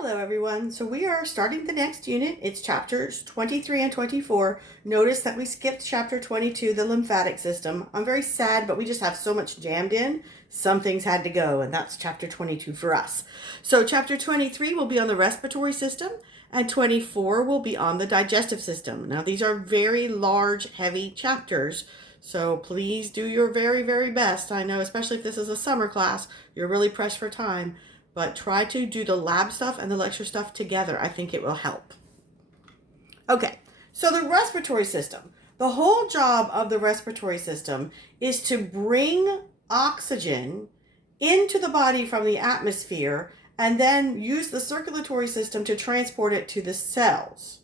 Hello everyone. So we are starting the next unit. It's chapters 23 and 24. Notice that we skipped chapter 22, the lymphatic system. I'm very sad, but we just have so much jammed in. Some things had to go, and that's chapter 22 for us. So chapter 23 will be on the respiratory system, and 24 will be on the digestive system. Now these are very large, heavy chapters, so please do your very, very best. I know, especially if this is a summer class, you're really pressed for time. But try to do the lab stuff and the lecture stuff together. I think it will help. Okay, so the respiratory system. The whole job of the respiratory system is to bring oxygen into the body from the atmosphere and then use the circulatory system to transport it to the cells.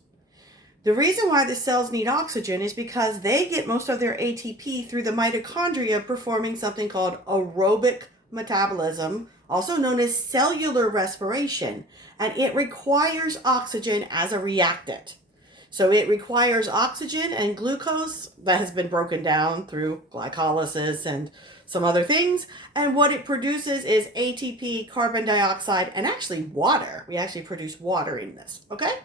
The reason why the cells need oxygen is because they get most of their ATP through the mitochondria performing something called aerobic metabolism, also known as cellular respiration, and it requires oxygen as a reactant. So it requires oxygen and glucose that has been broken down through glycolysis and some other things, and what it produces is ATP, carbon dioxide, and actually water. We actually produce water in this, okay?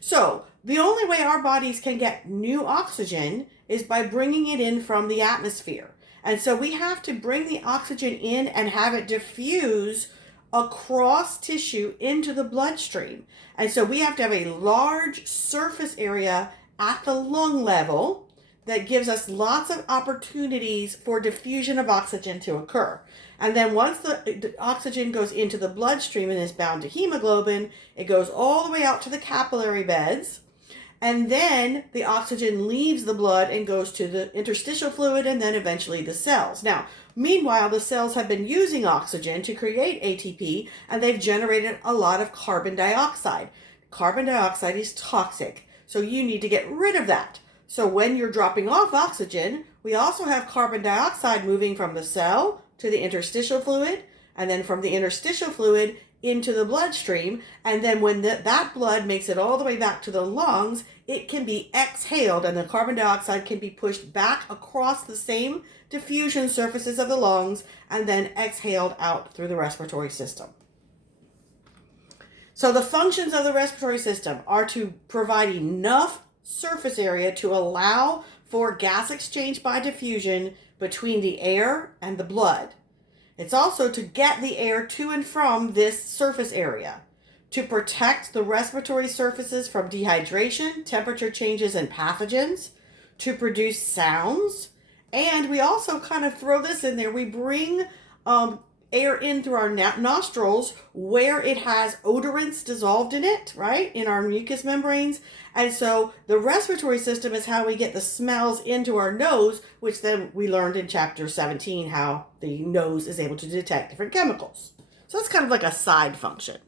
So the only way our bodies can get new oxygen is by bringing it in from the atmosphere. And so we have to bring the oxygen in and have it diffuse across tissue into the bloodstream. And so we have to have a large surface area at the lung level that gives us lots of opportunities for diffusion of oxygen to occur. And then once the oxygen goes into the bloodstream and is bound to hemoglobin, it goes all the way out to the capillary beds. And then the oxygen leaves the blood and goes to the interstitial fluid and then eventually the cells. Now, meanwhile, the cells have been using oxygen to create ATP, and they've generated a lot of carbon dioxide. Carbon dioxide is toxic, so you need to get rid of that. So when you're dropping off oxygen, we also have carbon dioxide moving from the cell to the interstitial fluid, and then from the interstitial fluid into the bloodstream, and then when that blood makes it all the way back to the lungs, it can be exhaled, and the carbon dioxide can be pushed back across the same diffusion surfaces of the lungs and then exhaled out through the respiratory system. So the functions of the respiratory system are to provide enough surface area to allow for gas exchange by diffusion between the air and the blood. It's also to get the air to and from this surface area, to protect the respiratory surfaces from dehydration, temperature changes, and pathogens, to produce sounds, and we also kind of throw this in there. We bring air in through our nostrils where it has odorants dissolved in it, right, in our mucous membranes. And so the respiratory system is how we get the smells into our nose, which then we learned in chapter 17 how the nose is able to detect different chemicals. So it's kind of like a side function.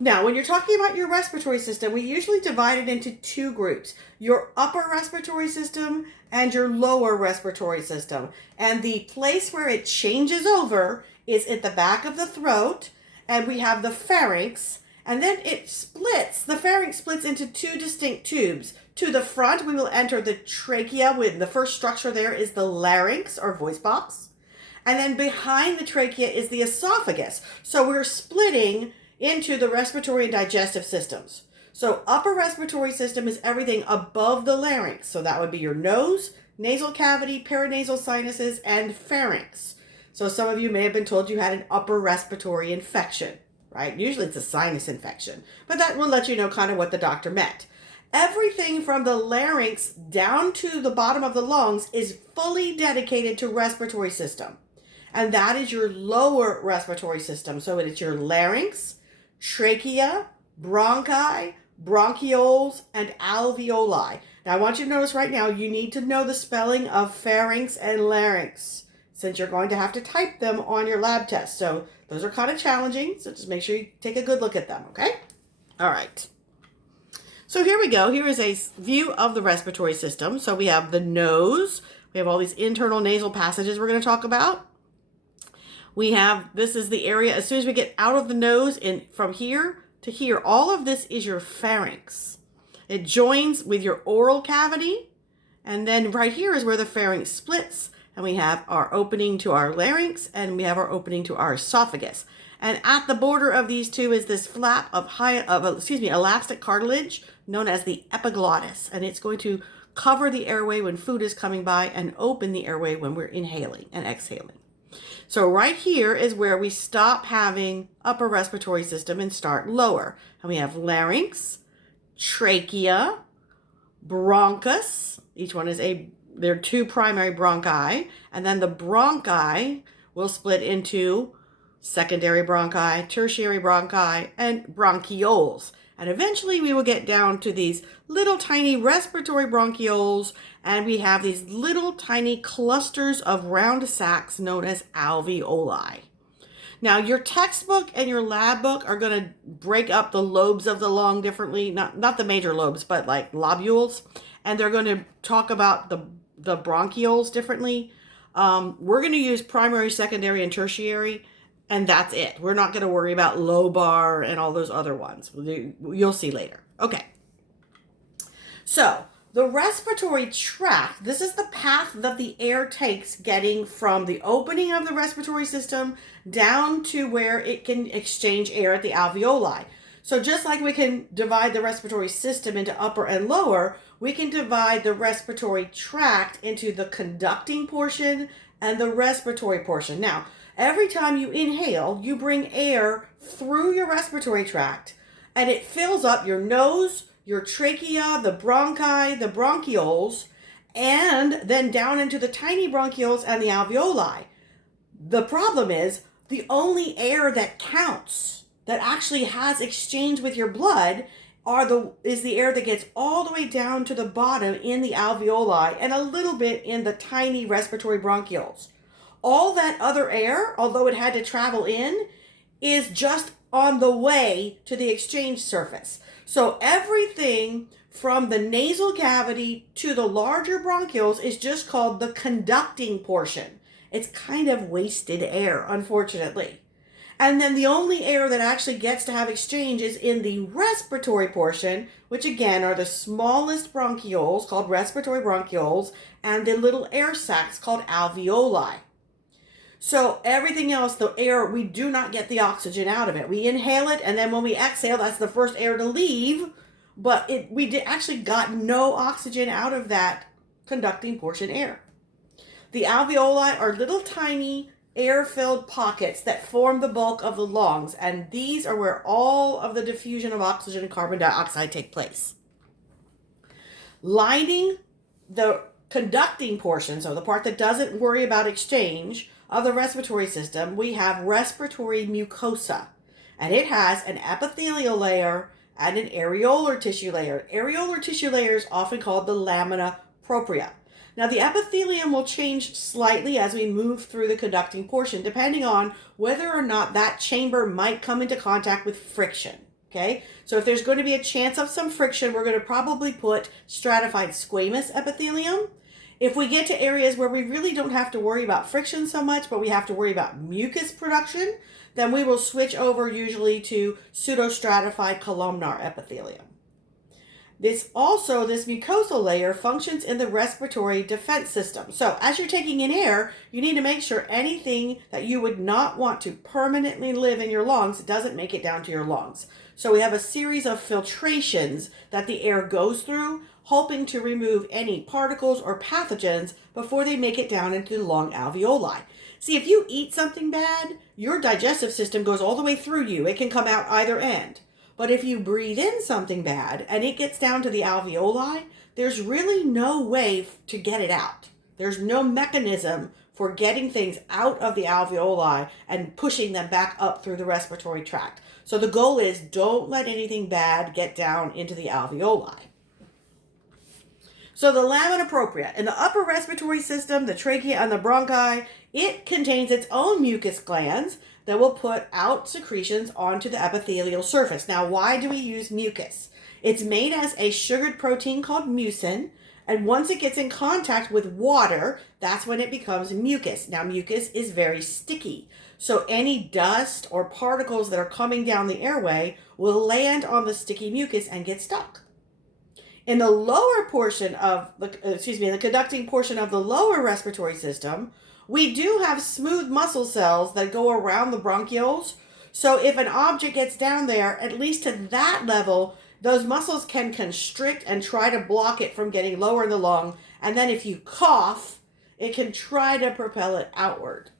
Now, when you're talking about your respiratory system, we usually divide it into two groups: your upper respiratory system and your lower respiratory system. And the place where it changes over is at the back of the throat, and we have the pharynx, and then it splits. The pharynx splits into two distinct tubes. To the front, we will enter the trachea. With the first structure there is the larynx, or voice box. And then behind the trachea is the esophagus. So we're splitting into the respiratory and digestive systems. So upper respiratory system is everything above the larynx. So that would be your nose, nasal cavity, paranasal sinuses, and pharynx. So some of you may have been told you had an upper respiratory infection, right? Usually it's a sinus infection, but that will let you know kind of what the doctor meant. Everything from the larynx down to the bottom of the lungs is fully dedicated to respiratory system. And that is your lower respiratory system. So it is your larynx, trachea, bronchi, bronchioles, and alveoli. Now I want you to notice right now, you need to know the spelling of pharynx and larynx, since you're going to have to type them on your lab test. So those are kind of challenging, so just make sure you take a good look at them, okay? All right. So here we go. Here is a view of the respiratory system. So we have the nose. We have all these internal nasal passages we're going to talk about. We have, this is the area, as soon as we get out of the nose and from here to here, all of this is your pharynx. It joins with your oral cavity, and then right here is where the pharynx splits, and we have our opening to our larynx, and we have our opening to our esophagus. And at the border of these two is this flap of elastic cartilage known as the epiglottis. And it's going to cover the airway when food is coming by and open the airway when we're inhaling and exhaling. So right here is where we stop having upper respiratory system and start lower. And we have larynx, trachea, bronchus. Each one is there are two primary bronchi. And then the bronchi will split into secondary bronchi, tertiary bronchi, and bronchioles. And eventually we will get down to these little tiny respiratory bronchioles, and we have these little tiny clusters of round sacs known as alveoli. Now, your textbook and your lab book are going to break up the lobes of the lung differently, not the major lobes, but like lobules, and they're going to talk about the bronchioles differently. We're going to use primary, secondary, and tertiary, and that's it. We're not going to worry about lobar and all those other ones. You'll see later. Okay. So the respiratory tract, this is the path that the air takes getting from the opening of the respiratory system down to where it can exchange air at the alveoli. So just like we can divide the respiratory system into upper and lower, we can divide the respiratory tract into the conducting portion and the respiratory portion. Now, every time you inhale, you bring air through your respiratory tract, and it fills up your nose, your trachea, the bronchi, the bronchioles, and then down into the tiny bronchioles and the alveoli. The problem is the only air that counts, that actually has exchange with your blood, is the air that gets all the way down to the bottom in the alveoli and a little bit in the tiny respiratory bronchioles. All that other air, although it had to travel in, is just on the way to the exchange surface. So everything from the nasal cavity to the larger bronchioles is just called the conducting portion. It's kind of wasted air, unfortunately. And then the only air that actually gets to have exchange is in the respiratory portion, which again are the smallest bronchioles called respiratory bronchioles and the little air sacs called alveoli. So everything else, the air, we do not get the oxygen out of it. We inhale it, and then when we exhale, that's the first air to leave, but we actually got no oxygen out of that conducting portion air. The alveoli are little tiny air-filled pockets that form the bulk of the lungs, and these are where all of the diffusion of oxygen and carbon dioxide take place. Lining the conducting portion, so the part that doesn't worry about exchange of the respiratory system, we have respiratory mucosa, and it has an epithelial layer and an areolar tissue layer. Areolar tissue layer is often called the lamina propria. Now, the epithelium will change slightly as we move through the conducting portion, depending on whether or not that chamber might come into contact with friction. Okay, so if there's going to be a chance of some friction, we're going to probably put stratified squamous epithelium. If we get to areas where we really don't have to worry about friction so much, but we have to worry about mucus production, then we will switch over usually to pseudostratified columnar epithelium. This mucosal layer functions in the respiratory defense system. So as you're taking in air, you need to make sure anything that you would not want to permanently live in your lungs doesn't make it down to your lungs. So we have a series of filtrations that the air goes through, hoping to remove any particles or pathogens before they make it down into the lung alveoli. See, if you eat something bad, your digestive system goes all the way through you. It can come out either end. But if you breathe in something bad and it gets down to the alveoli, there's really no way to get it out. There's no mechanism for getting things out of the alveoli and pushing them back up through the respiratory tract. So the goal is don't let anything bad get down into the alveoli. So the lamina propria, in the upper respiratory system, the trachea and the bronchi, it contains its own mucus glands that will put out secretions onto the epithelial surface. Now, why do we use mucus? It's made as a sugared protein called mucin, and once it gets in contact with water, that's when it becomes mucus. Now, mucus is very sticky, so any dust or particles that are coming down the airway will land on the sticky mucus and get stuck. In the lower portion of the conducting portion of the lower respiratory system, we do have smooth muscle cells that go around the bronchioles. So if an object gets down there, at least to that level, those muscles can constrict and try to block it from getting lower in the lung. And then if you cough, it can try to propel it outward.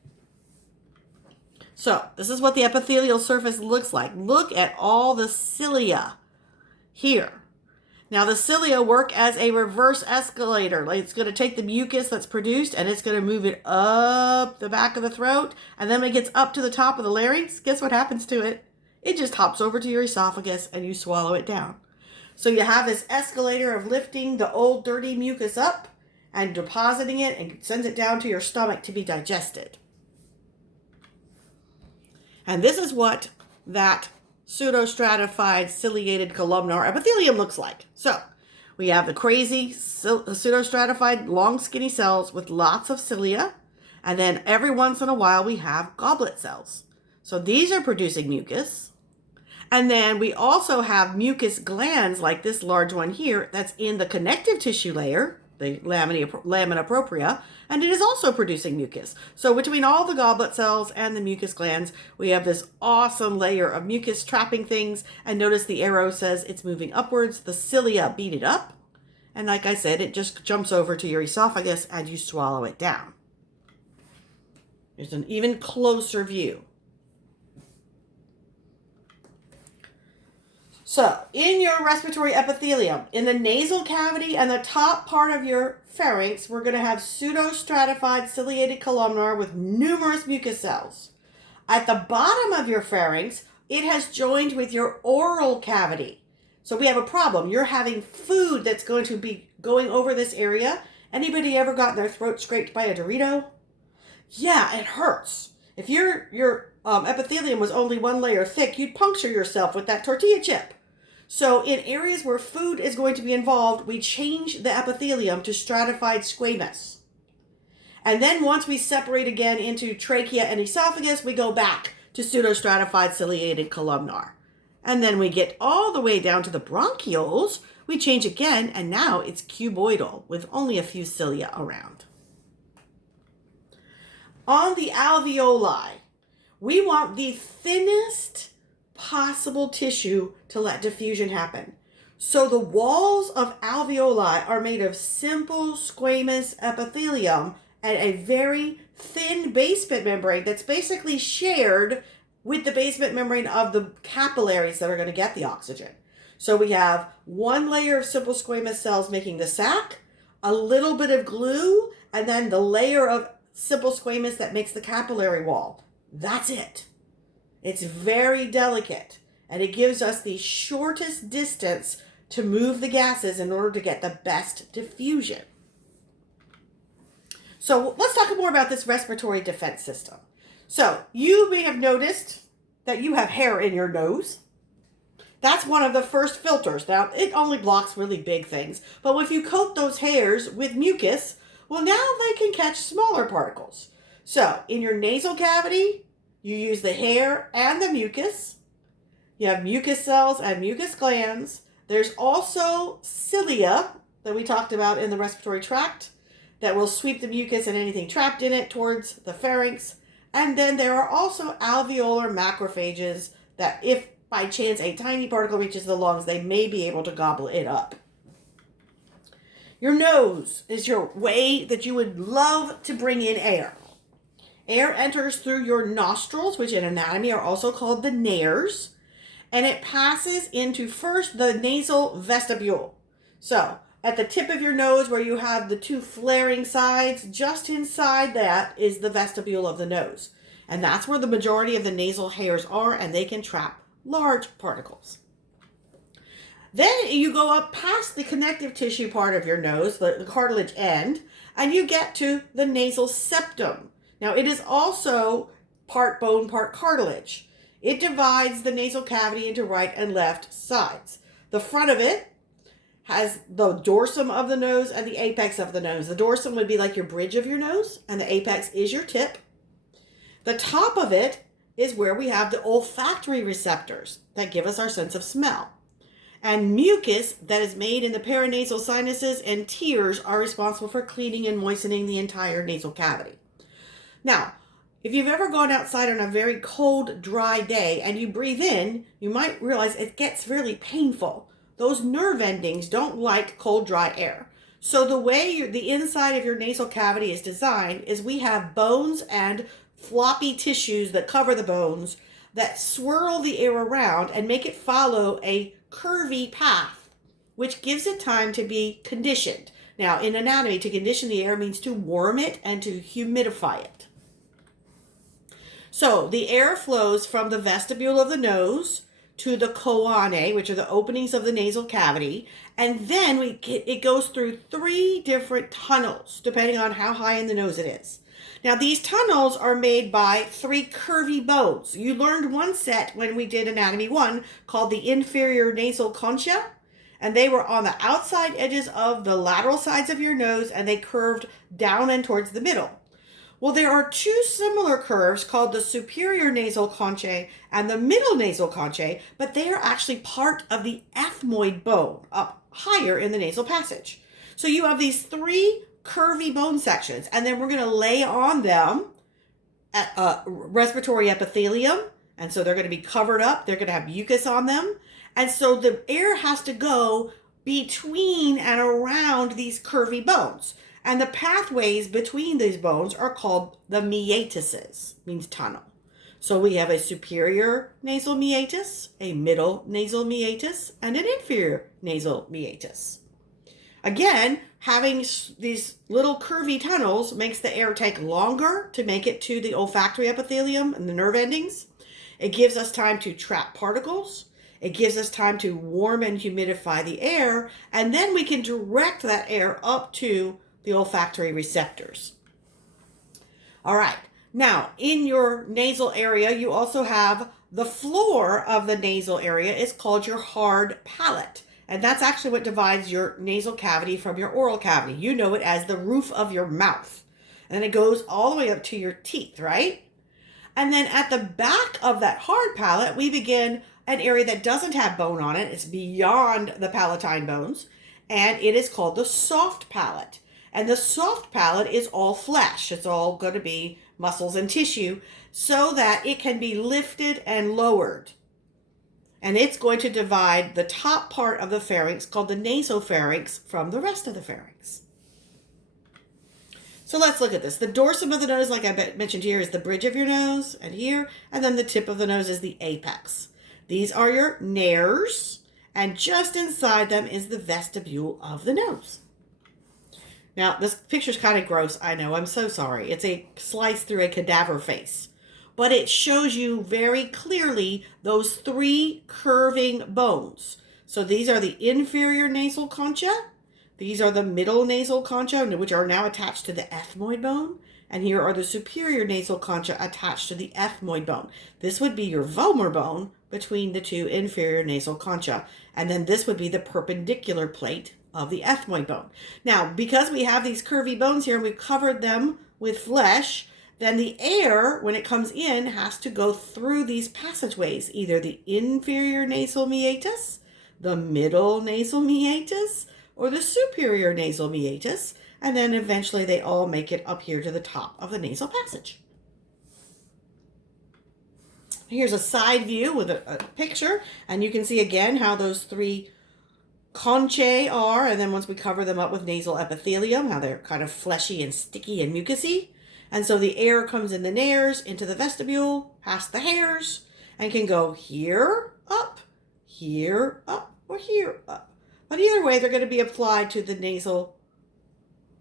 So this is what the epithelial surface looks like. Look at all the cilia here. Now the cilia work as a reverse escalator. Like it's going to take the mucus that's produced and it's going to move it up the back of the throat. And then when it gets up to the top of the larynx, guess what happens to it? It just hops over to your esophagus and you swallow it down. So you have this escalator of lifting the old dirty mucus up and depositing it and sends it down to your stomach to be digested. And this is what that pseudostratified ciliated columnar epithelium looks like. So we have the crazy pseudostratified long skinny cells with lots of cilia. And then every once in a while we have goblet cells. So these are producing mucus. And then we also have mucus glands like this large one here that's in the connective tissue layer, the lamina propria, and it is also producing mucus. So between all the goblet cells and the mucus glands, we have this awesome layer of mucus trapping things. And notice the arrow says it's moving upwards. The cilia beat it up. And like I said, it just jumps over to your esophagus and you swallow it down. Here's an even closer view. So, in your respiratory epithelium, in the nasal cavity and the top part of your pharynx, we're going to have pseudostratified ciliated columnar with numerous mucus cells. At the bottom of your pharynx, it has joined with your oral cavity. So we have a problem. You're having food that's going to be going over this area. Anybody ever gotten their throat scraped by a Dorito? Yeah, it hurts. If your epithelium was only one layer thick, you'd puncture yourself with that tortilla chip. So in areas where food is going to be involved, we change the epithelium to stratified squamous. And then once we separate again into trachea and esophagus, we go back to pseudostratified ciliated columnar. And then we get all the way down to the bronchioles, we change again, and now it's cuboidal with only a few cilia around. On the alveoli, we want the thinnest possible tissue to let diffusion happen. So the walls of alveoli are made of simple squamous epithelium and a very thin basement membrane that's basically shared with the basement membrane of the capillaries that are going to get the oxygen. So we have one layer of simple squamous cells making the sac, a little bit of glue, and then the layer of simple squamous that makes the capillary wall. That's it. It's very delicate, and it gives us the shortest distance to move the gases in order to get the best diffusion. So let's talk more about this respiratory defense system. So you may have noticed that you have hair in your nose. That's one of the first filters. Now, it only blocks really big things, but if you coat those hairs with mucus, well, now they can catch smaller particles. So in your nasal cavity, you use the hair and the mucus. You have mucus cells and mucus glands. There's also cilia that we talked about in the respiratory tract that will sweep the mucus and anything trapped in it towards the pharynx. And then there are also alveolar macrophages that if by chance a tiny particle reaches the lungs, they may be able to gobble it up. Your nose is your way that you would love to bring in air. Air enters through your nostrils, which in anatomy are also called the nares, and it passes into first the nasal vestibule. So at the tip of your nose where you have the two flaring sides, just inside that is the vestibule of the nose. And that's where the majority of the nasal hairs are, and they can trap large particles. Then you go up past the connective tissue part of your nose, the cartilage end, and you get to the nasal septum. Now, it is also part bone, part cartilage. It divides the nasal cavity into right and left sides. The front of it has the dorsum of the nose and the apex of the nose. The dorsum would be like your bridge of your nose, and the apex is your tip. The top of it is where we have the olfactory receptors that give us our sense of smell. And mucus that is made in the paranasal sinuses and tears are responsible for cleaning and moistening the entire nasal cavity. Now, If you've ever gone outside on a very cold, dry day and you breathe in, you might realize it gets really painful. Those nerve endings don't like cold, dry air. So the way the inside of your nasal cavity is designed is we have bones and floppy tissues that cover the bones that swirl the air around and make it follow a curvy path, which gives it time to be conditioned. Now, in anatomy, to condition the air means to warm it and to humidify it. So the air flows from the vestibule of the nose to the choanae, which are the openings of the nasal cavity, and then it goes through 3 different tunnels, depending on how high in the nose it is. Now, these tunnels are made by 3 curvy bones. You learned one set when we did Anatomy 1 called the inferior nasal concha, and they were on the outside edges of the lateral sides of your nose, and they curved down and towards the middle. Well, there are 2 similar curves called the superior nasal conchae and the middle nasal conchae, but they are actually part of the ethmoid bone up higher in the nasal passage. So you have these 3 curvy bone sections, and then we're going to lay on them respiratory epithelium, and so they're going to be covered up. They're going to have mucus on them, and so the air has to go between and around these curvy bones. And the pathways between these bones are called the meatises, means tunnel. So we have a superior nasal meatus, a middle nasal meatus, and an inferior nasal meatus. Again, having these little curvy tunnels makes the air take longer to make it to the olfactory epithelium and the nerve endings. It gives us time to trap particles. It gives us time to warm and humidify the air, and then we can direct that air up to the olfactory receptors. All right. Now, in your nasal area, you also have the floor of the nasal area is called your hard palate. And that's actually what divides your nasal cavity from your oral cavity. You know it as the roof of your mouth. And it goes all the way up to your teeth, right? And then at the back of that hard palate, we begin an area that doesn't have bone on it. It's beyond the palatine bones. And it is called the soft palate. And the soft palate is all flesh. It's all going to be muscles and tissue so that it can be lifted and lowered. And it's going to divide the top part of the pharynx, called the nasopharynx, from the rest of the pharynx. So let's look at this. The dorsum of the nose, like I mentioned here, is the bridge of your nose and here. And then the tip of the nose is the apex. These are your nares. And just inside them is the vestibule of the nose. Now, this picture's kind of gross, I know, I'm so sorry. It's a slice through a cadaver face. But it shows you very clearly those 3 curving bones. So these are the inferior nasal concha. These are the middle nasal concha, which are now attached to the ethmoid bone. And here are the superior nasal concha attached to the ethmoid bone. This would be your vomer bone between the 2 inferior nasal concha. And then this would be the perpendicular plate of the ethmoid bone. Now, because we have these curvy bones here and we've covered them with flesh, then the air, when it comes in, has to go through these passageways, either the inferior nasal meatus, the middle nasal meatus, or the superior nasal meatus, and then eventually they all make it up here to the top of the nasal passage. Here's a side view with a picture, and you can see again how those 3 conchae are, and then once we cover them up with nasal epithelium, how they're kind of fleshy and sticky and mucousy. And so the air comes in the nares, into the vestibule, past the hairs, and can go here, up, or here, up. But either way, they're going to be applied to the nasal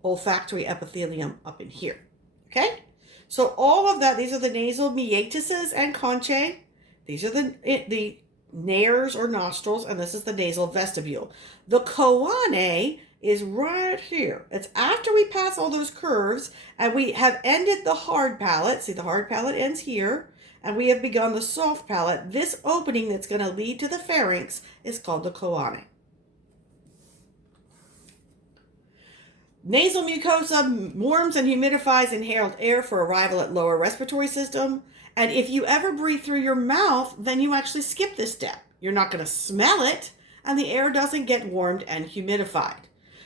olfactory epithelium up in here. Okay? So all of that, these are the nasal meatises and conchae. These are the nares or nostrils, and this is the nasal vestibule. The choanae is right here. It's after we pass all those curves and we have ended the hard palate. See, the hard palate ends here, and we have begun the soft palate. This opening that's going to lead to the pharynx is called the choanae. Nasal mucosa warms and humidifies inhaled air for arrival at lower respiratory system. And if you ever breathe through your mouth, then you actually skip this step. You're not going to smell it, and the air doesn't get warmed and humidified.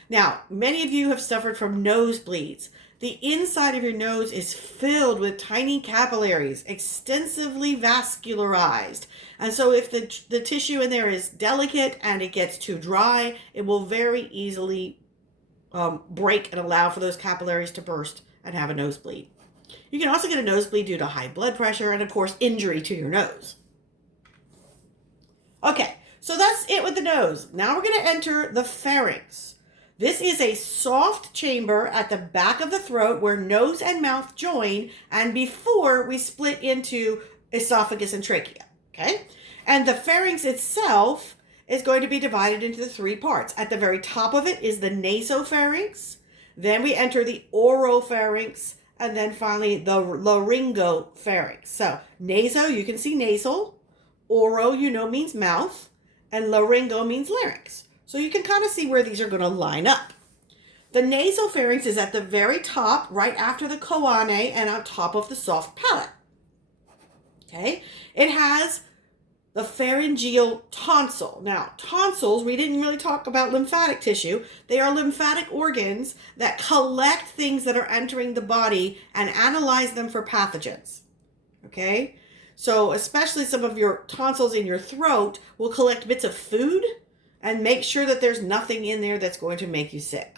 Now, many of you have suffered from nosebleeds. The inside of your nose is filled with tiny capillaries, extensively vascularized. And so if the tissue in there is delicate and it gets too dry, it will very easily break and allow for those capillaries to burst and have a nosebleed. You can also get a nosebleed due to high blood pressure and, of course, injury to your nose. Okay, so that's it with the nose. Now we're going to enter the pharynx. This is a soft chamber at the back of the throat where nose and mouth join and before we split into esophagus and trachea, okay? And the pharynx itself is going to be divided into 3 parts. At the very top of it is the nasopharynx, then we enter the oropharynx, and then finally the laryngopharynx. So naso, you can see nasal, oro, you know, means mouth, and laryngo means larynx. So you can kind of see where these are going to line up. The nasopharynx is at the very top, right after the choanae and on top of the soft palate. Okay? It has the pharyngeal tonsil. Now, tonsils, we didn't really talk about lymphatic tissue. They are lymphatic organs that collect things that are entering the body and analyze them for pathogens. Okay? So especially some of your tonsils in your throat will collect bits of food and make sure that there's nothing in there that's going to make you sick.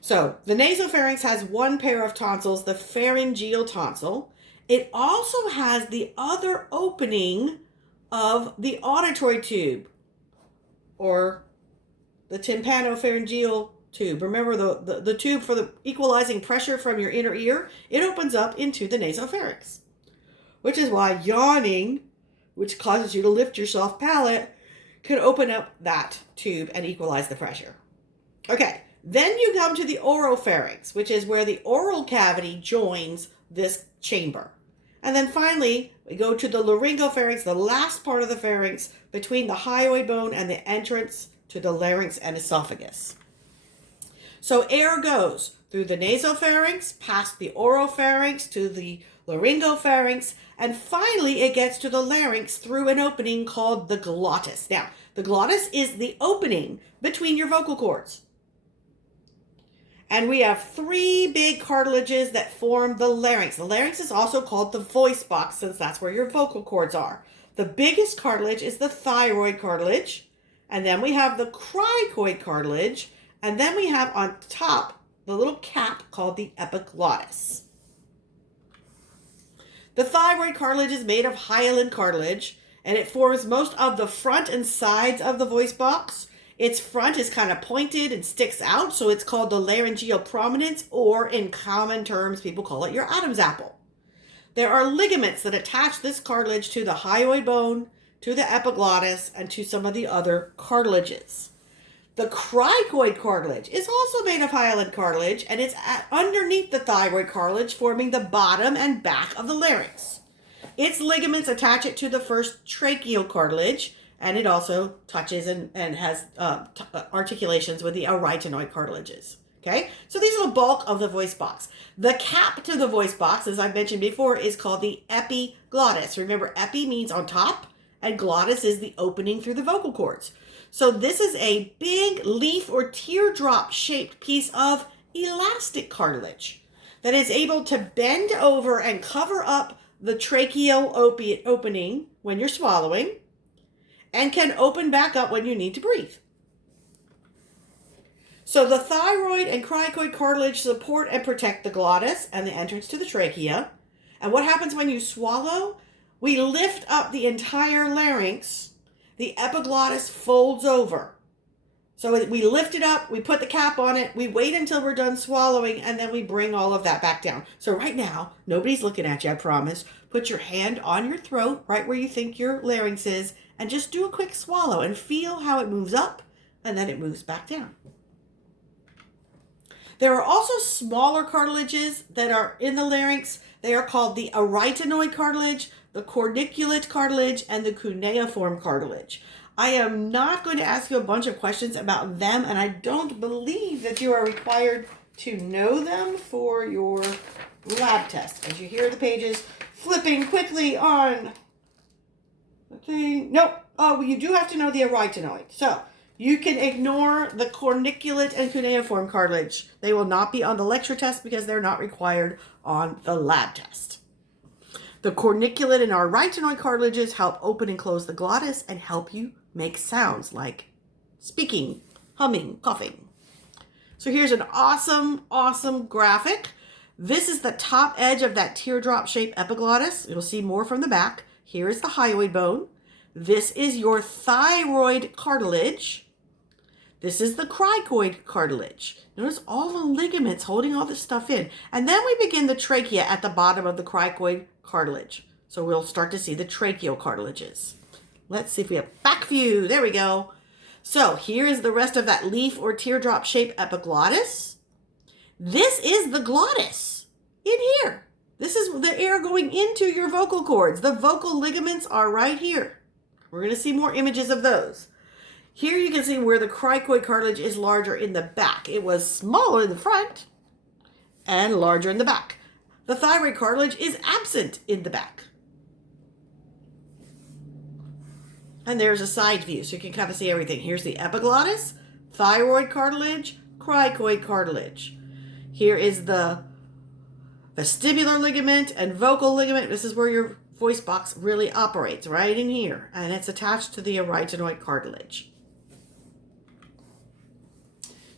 So the nasopharynx has 1 pair of tonsils, the pharyngeal tonsil. It also has the other opening of the auditory tube, or the tympanopharyngeal tube. Remember the tube for the equalizing pressure from your inner ear? It opens up into the nasopharynx, which is why yawning, which causes you to lift your soft palate, can open up that tube and equalize the pressure. Okay, then you come to the oropharynx, which is where the oral cavity joins this chamber. And then finally, we go to the laryngopharynx, the last part of the pharynx, between the hyoid bone and the entrance to the larynx and esophagus. So air goes through the nasopharynx, past the oropharynx to the laryngopharynx, and finally it gets to the larynx through an opening called the glottis. Now, the glottis is the opening between your vocal cords. And we have 3 big cartilages that form the larynx. The larynx is also called the voice box since that's where your vocal cords are. The biggest cartilage is the thyroid cartilage, and then we have the cricoid cartilage, and then we have on top the little cap called the epiglottis. The thyroid cartilage is made of hyaline cartilage, and it forms most of the front and sides of the voice box. Its front is kind of pointed and sticks out, so it's called the laryngeal prominence, or in common terms, people call it your Adam's apple. There are ligaments that attach this cartilage to the hyoid bone, to the epiglottis, and to some of the other cartilages. The cricoid cartilage is also made of hyaline cartilage, and it's underneath the thyroid cartilage, forming the bottom and back of the larynx. Its ligaments attach it to the first tracheal cartilage, and it also touches and has articulations with the arytenoid cartilages. Okay, so these are the bulk of the voice box. The cap to the voice box, as I mentioned before, is called the epiglottis. Remember, epi means on top, and glottis is the opening through the vocal cords. So this is a big leaf or teardrop shaped piece of elastic cartilage that is able to bend over and cover up the tracheal opening when you're swallowing, and can open back up when you need to breathe. So the thyroid and cricoid cartilage support and protect the glottis and the entrance to the trachea. And what happens when you swallow? We lift up the entire larynx. The epiglottis folds over. So we lift it up, we put the cap on it, we wait until we're done swallowing, and then we bring all of that back down. So right now, nobody's looking at you, I promise. Put your hand on your throat, right where you think your larynx is, and just do a quick swallow and feel how it moves up and then it moves back down. There are also smaller cartilages that are in the larynx. They are called the arytenoid cartilage, the corniculate cartilage, and the cuneiform cartilage. I am not going to ask you a bunch of questions about them, and I don't believe that you are required to know them for your lab test. As you hear the pages flipping quickly on the thing. Nope. Oh, well, you do have to know the arytenoid. So You can ignore the corniculate and cuneiform cartilage. They will not be on the lecture test because they're not required on the lab test. The corniculate and our arytenoid cartilages help open and close the glottis and help you make sounds like speaking, humming, coughing. So here's an awesome graphic. This is the top edge of that teardrop-shaped epiglottis. You'll see more from the back. Here is the hyoid bone. This is your thyroid cartilage. This is the cricoid cartilage. Notice all the ligaments holding all this stuff in. And then we begin the trachea at the bottom of the cricoid cartilage. So we'll start to see the tracheal cartilages. Let's see if we have back view. There we go. So here is the rest of that leaf or teardrop-shaped epiglottis. This is the glottis in here. This is the air going into your vocal cords. The vocal ligaments are right here. We're going to see more images of those. Here you can see where the cricoid cartilage is larger in the back. It was smaller in the front and larger in the back. The thyroid cartilage is absent in the back. And there's a side view, so you can kind of see everything. Here's the epiglottis, thyroid cartilage, cricoid cartilage. Here is the vestibular ligament and vocal ligament. This is where your voice box really operates, right in here. And it's attached to the arytenoid cartilage.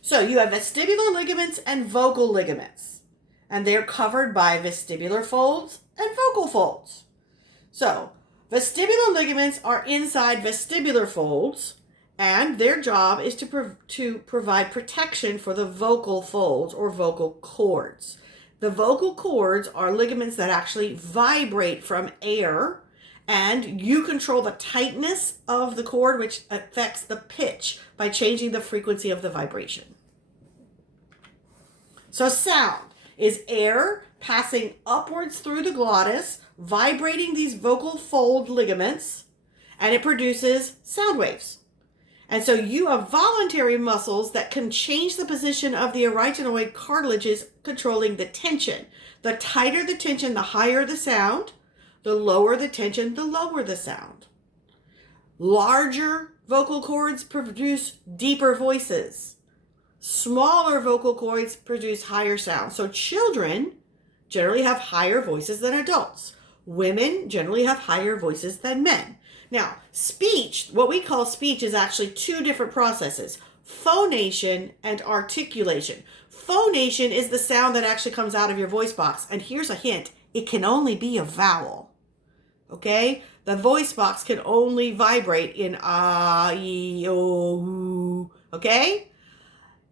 So you have vestibular ligaments and vocal ligaments. And they're covered by vestibular folds and vocal folds. So vestibular ligaments are inside vestibular folds, and their job is to provide protection for the vocal folds or vocal cords. The vocal cords are ligaments that actually vibrate from air, and you control the tightness of the cord, which affects the pitch by changing the frequency of the vibration. So sound is air passing upwards through the glottis, vibrating these vocal fold ligaments, and it produces sound waves. And so you have voluntary muscles that can change the position of the arytenoid cartilages, controlling the tension. The tighter the tension, the higher the sound. The lower the tension, the lower the sound. Larger vocal cords produce deeper voices. Smaller vocal cords produce higher sounds. So children generally have higher voices than adults. Women generally have higher voices than men. Now, speech, what we call speech, is actually two different processes: phonation and articulation. Phonation is the sound that actually comes out of your voice box. And here's a hint: it can only be a vowel. Okay? The voice box can only vibrate in ah, e, o, u. Okay?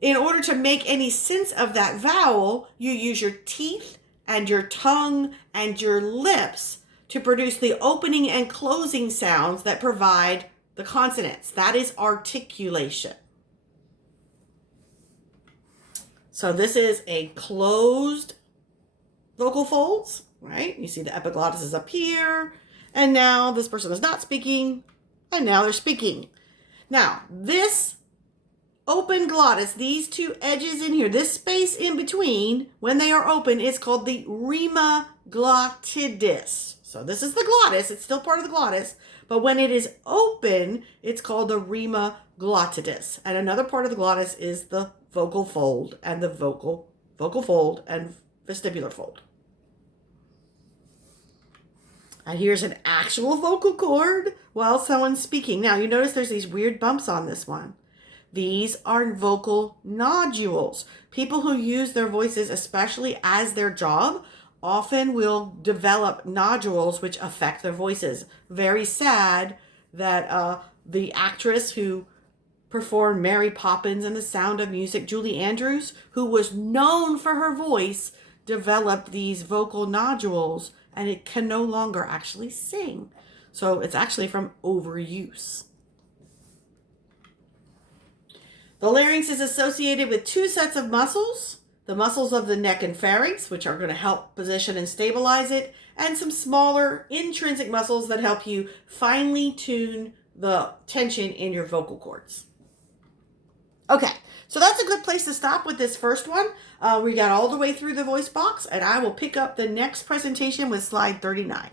In order to make any sense of that vowel, you use your teeth and your tongue and your lips to produce the opening and closing sounds that provide the consonants. That is articulation. So this is a closed vocal folds, right? You see the epiglottis is up here, and now this person is not speaking, and now they're speaking. Now, this open glottis, these two edges in here, this space in between, when they are open, is called the rima glottidis. So this is the glottis, it's still part of the glottis, but when it is open, it's called the rima glottidis. And another part of the glottis is the vocal fold and the vocal fold and vestibular fold. And here's an actual vocal cord while someone's speaking. Now you notice there's these weird bumps on this one. These are vocal nodules. People who use their voices, especially as their job, often will develop nodules which affect their voices. Very sad that the actress who performed Mary Poppins and The Sound of Music, Julie Andrews, who was known for her voice, developed these vocal nodules, and it can no longer actually sing. So it's actually from overuse. The larynx is associated with two sets of muscles: the muscles of the neck and pharynx, which are going to help position and stabilize it, and some smaller intrinsic muscles that help you finely tune the tension in your vocal cords. Okay, so that's a good place to stop with this first one. We got all the way through the voice box, and I will pick up the next presentation with slide 39.